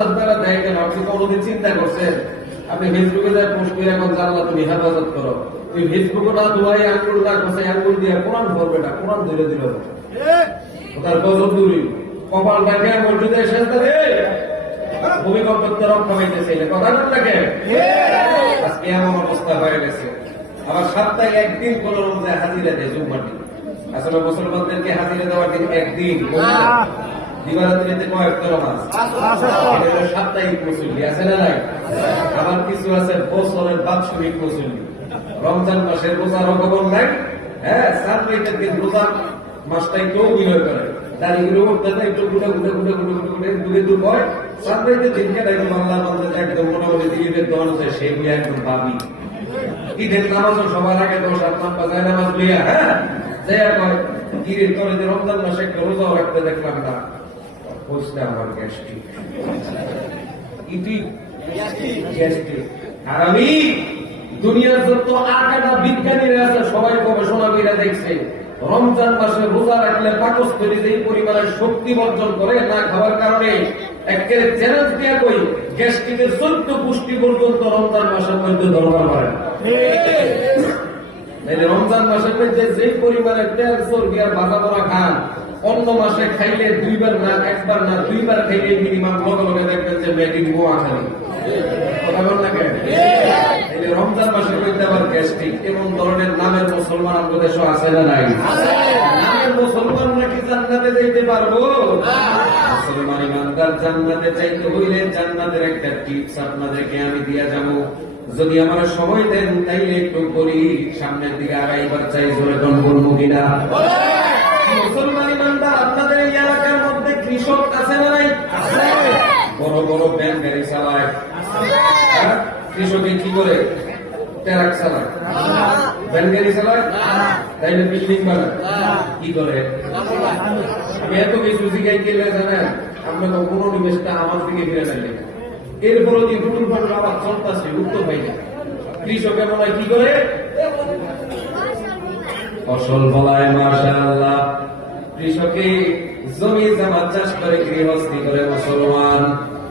আপনারা দেখেন, আপনি কোনোদিন চিন্তা করছেন আপনি ফেসবুকে যায় পোস্ট করে এখন জানলা তুমি হেফাজত করো, তুমি ফেসবুকে না দুয়াই আঙ্গুল না কোথায় আঙ্গুল দিয়ে কোরআন ধরবে না, কোরআন ধরে দিল তার গজব দূরি কপালটাকে মসজিদে সেজদা দে ভূমিকম্পের রক্ষা পাইতেছে কথা বল থাকে। আজকে এমন অবস্থা হয়ে গেছে। আবার সপ্তাহে একদিন কোন রমজান হাজিরা দেয় জুম্মাটি। আসলে মুসলমানদেরকে হাজিরা দেওয়ার দিন একদিন, দিবারাত্রিতে কয়েকটা নামাজ, সাপ্তাহিক মুসল্লি আছে না নাই? আবার কিছু আছে বছরের বাৎসরিক মুসল্লি। রমজান মাসের রোজার খবর নাই, হ্যাঁ সানরাইজের দিন রোজার মাসটাই কেউ বিনয় করে দাঁড়িয়ে উঠতে একটু গুটে গুটে গুটে গুটে গুটে দুগে দু হয় সানরাইজের দিনকে একদম বাংলা বাংলা একদম মোটামুটি দিলীপের দল আছে সেগুলি একদম পাবি। ঈদের নামাজও সবার আগে 10-8 নাম্বার যায় নামাজ লইয়া, হ্যাঁ যাইয়া কয় ঈদের তরে যে রমজান মাসে একটা রোজাও রাখতে দেখলাম না, বুঝতে আমার গ্যাস্ট্রিক ইটি গ্যাস্ট্রিক। আর আমি দুনিয়ার যত আকাটা বিজ্ঞানীরা আছে সবাই গবেষণা করে দেখছে রমজান মাসে রোজা রাখলে পাকস্থলীতে এই পরিমাণের শক্তি বর্জন করে না খাওয়ার কারণে একেবারে চ্যালেঞ্জ দিয়ে কই গ্যাস্ট্রিকের 14 পুষ্টি পর্যন্ত রমজান মাসের মধ্যে দরকার পড়ে। রমজান মাসের মধ্যে যে পরিমাণে তেল চর্বি আর ভাজা পোড়া খান অন্য মাসে খাইলে 2 বার না 1 বার না 2 বার খাইলে মিনিমাম লগে লগে দেখবেন যে ম্যাগি মোয়া খালি কথা বল না কেন। রমজান মাসের মধ্যে আবার গ্যাস্ট্রিক এমন ধরনের নামের মুসলমান আমাদের দেশে আছে না নাই? নামের মুসলমান নাকি জান্নাতে যাইতে পারবো? মুসলমান ইমানদার জান্নাতে যাইতে হইলে জান্নাতের একটা টিপস আপনাদেরকে আমি দিয়া যাবো। যদি আমার সময় দেন তাইলে একটু করি, সামনের দিকে আগাইবার চাই, জোরে কোন বলবো কিনা? মুসলমান ইমানদার আপনাদের এই এলাকার মধ্যে কৃষক আছে না নাই? বড় বড় ব্যাংক গাড়ি চালায়, কৃষকে কি করে? ট্রাক চালায়, ভ্যান গাড়ি চালায়, তাইলে বিল্ডিং বানায় কি করে? আমি এত কিছু জিজ্ঞাই গেলে জানেন আপনার মনোনিবেশটা আমার দিকে ফিরে নেয়, এরপরও যে নতুন ভাবে আবার চলতেছে উত্তর পাই না। কৃষকে মনে হয় কি করে? ফসল ফলায় মাশাআল্লাহ, কৃষকে জমি জামা চাষ করে, গৃহস্থী করে মুসলমান।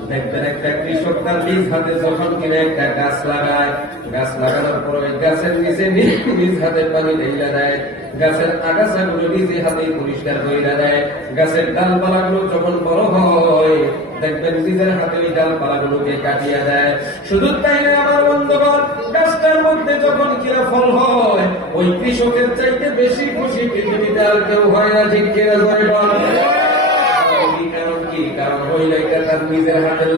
দেখবেন একটা কৃষক তার নিজ হাতে যখন কিনে একটা গাছ লাগায়, গাছ লাগানোর পরে গাছের নিচে নিজ হাতে পানি ঢেলে দেয়, গাছের আগাছাগুলো নিজে হাতেই পরিষ্কার করে দেয়, গাছের ডালপালাগুলো যখন বড় হয় দেখবেন নিজের হাতে ওই ডালপালাগুলোকে কাটিয়ে দেয়। শুধু তাই না আমার বন্ধুগণ, গাছটার মধ্যে যখন কিনা ফল হয় ওই কৃষকের চাইতে বেশি খুশি পৃথিবীতে আর কেউ হয় না, ঠিক কিনা? কারণ কি? কারণ ওই লাইটা তার নিজের হাতে